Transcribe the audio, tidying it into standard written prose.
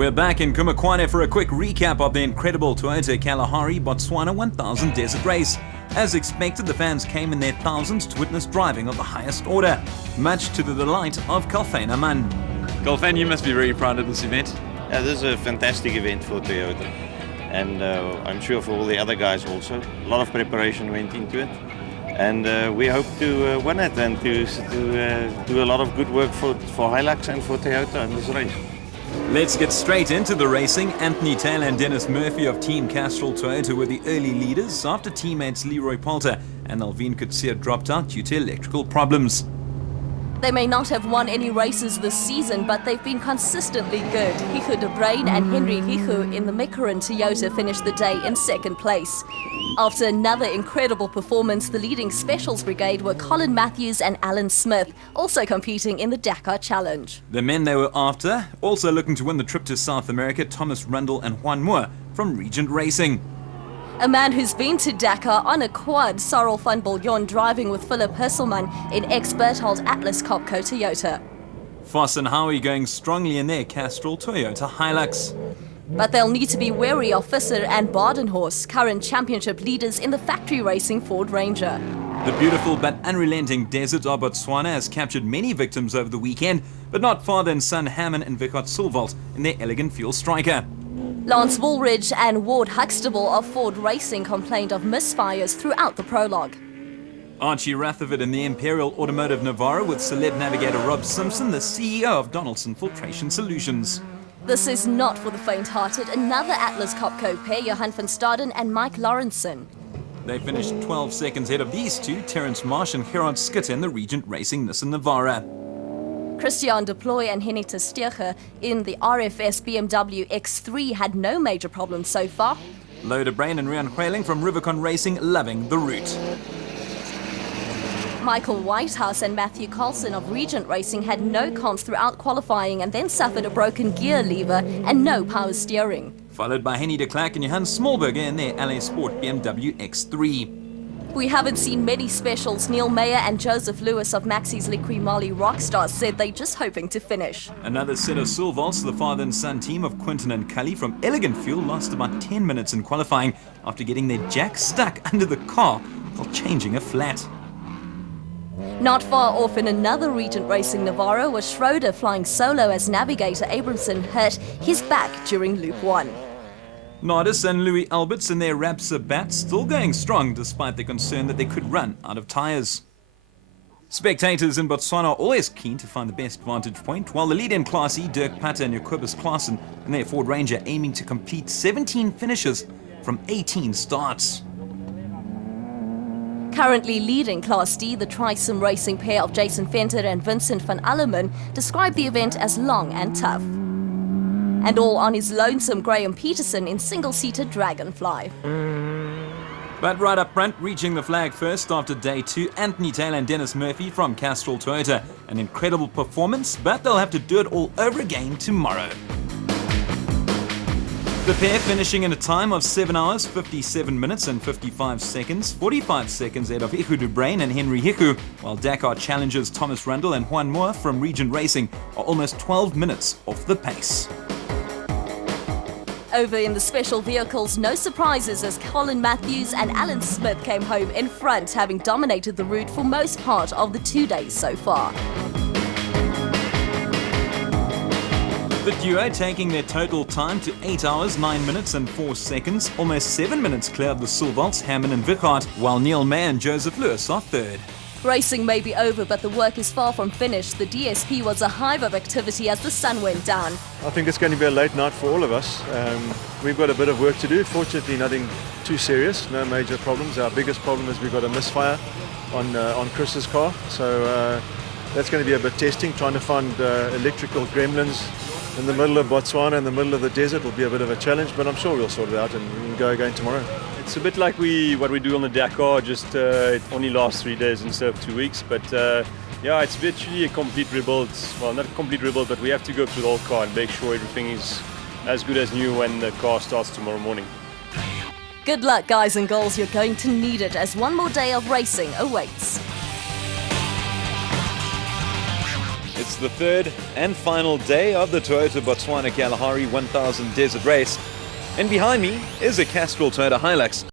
We're back in Kumakwane for a quick recap of the incredible Toyota Kalahari Botswana 1000 Desert Race. As expected, the fans came in their thousands to witness driving of the highest order, much to the delight of Kalfein Aman. Kalfein, you must be very proud of this event. Yeah, this is a fantastic event for Toyota, and I'm sure for all the other guys also. A lot of preparation went into it, and we hope to win it and to do a lot of good work for Hilux and for Toyota in this race. Let's get straight into the racing. Anthony Taylor and Dennis Murphy of Team Castrol Toyota were the early leaders after teammates Leroy Poulter and Alvin Kutsia dropped out due to electrical problems. They may not have won any races this season, but they've been consistently good. Hichu de Bruin and Henry Hichu in the Mikaran Toyota finished the day in second place. After another incredible performance, the leading specials brigade were Colin Matthews and Alan Smith, also competing in the Dakar Challenge. The men they were after, also looking to win the trip to South America, Thomas Rundle and Juan Moore from Regent Racing. A man who's been to Dakar on a quad, Cyril van Bouillon, driving with Philip Hesselman in ex-Berthold Atlas Copco Toyota. Foss and Howie going strongly in their Castrol Toyota Hilux. But they'll need to be wary of Visser and Badenhorst, current championship leaders in the factory racing Ford Ranger. The beautiful but unrelenting desert of Botswana has captured many victims over the weekend, but not father and son Hammond and Vikot Sulvalt in their elegant fuel striker. Lance Woolridge and Ward Huxtable of Ford Racing complained of misfires throughout the prologue. Archie Rutherford in the Imperial Automotive Navara with celeb navigator Rob Simpson, the CEO of Donaldson Filtration Solutions. This is not for the faint-hearted. Another Atlas Copco pair, Johan van Staden and Mike Lawrenson. They finished 12 seconds ahead of these two, Terence Marsh and Gerard Skitter in the Regent Racing Nissan Navara. Christian de Ploy and Henita Steger in the RFS BMW X3 had no major problems so far. Loder Brain and Rian Hueling from Rubicon Racing loving the route. Michael Whitehouse and Matthew Carlson of Regent Racing had no comms throughout qualifying and then suffered a broken gear lever and no power steering. Followed by Henny de Klerk and Johan Smallberger in their LA Sport BMW X3. We haven't seen many specials. Neil Mayer and Joseph Lewis of Maxi's Liqui Moly Rockstar said they're just hoping to finish. Another set of Sulvalts, the father and son team of Quinton and Cully from Elegant Fuel, lost about 10 minutes in qualifying after getting their jack stuck under the car while changing a flat. Not far off in another Regent Racing Navara was Schroeder flying solo as navigator Abramson hurt his back during Loop 1. Nardis and Louis Alberts in their Rapsa Bat still going strong despite the concern that they could run out of tyres. Spectators in Botswana are always keen to find the best vantage point, while the lead in Class E, Dirk Patter and Jacobus Klaassen in their Ford Ranger aiming to complete 17 finishes from 18 starts. Currently leading Class D, the Trisim Racing pair of Jason Venter and Vincent van Alleman described the event as long and tough. And all on his lonesome Graham Peterson in single-seater Dragonfly. But right up front, reaching the flag first after day 2, Anthony Taylor and Dennis Murphy from Castrol Toyota. An incredible performance, but they'll have to do it all over again tomorrow. The pair finishing in a time of 7 hours, 57 minutes and 55 seconds, 45 seconds ahead of Hichu de Bruin and Henry Hichu, while Dakar challengers Thomas Rundle and Juan Moore from Regent Racing are almost 12 minutes off the pace. Over in the special vehicles, no surprises as Colin Matthews and Alan Smith came home in front, having dominated the route for most part of the 2 days so far. The duo taking their total time to 8 hours, 9 minutes and 4 seconds, almost 7 minutes clear of the Sulvalts, Hammond and Vikart, while Neil May and Joseph Lewis are third. Racing may be over, but the work is far from finished. The DSP was a hive of activity as the sun went down. I think it's going to be a late night for all of us. We've got a bit of work to do. Fortunately, nothing too serious, no major problems. Our biggest problem is we've got a misfire on Chris's car. So that's going to be a bit testing, trying to find electrical gremlins in the middle of Botswana, in the middle of the desert will be a bit of a challenge, but I'm sure we'll sort it out and we can go again tomorrow. It's a bit like what we do on the Dakar, just it only lasts 3 days instead of 2 weeks. But yeah, it's virtually a complete rebuild. Well, not a complete rebuild, but we have to go through the whole car and make sure everything is as good as new when the car starts tomorrow morning. Good luck, guys and girls. You're going to need it as one more day of racing awaits. It's the third and final day of the Toyota Botswana Kalahari 1000 Desert Race. And behind me is a Castrol Toyota Hilux.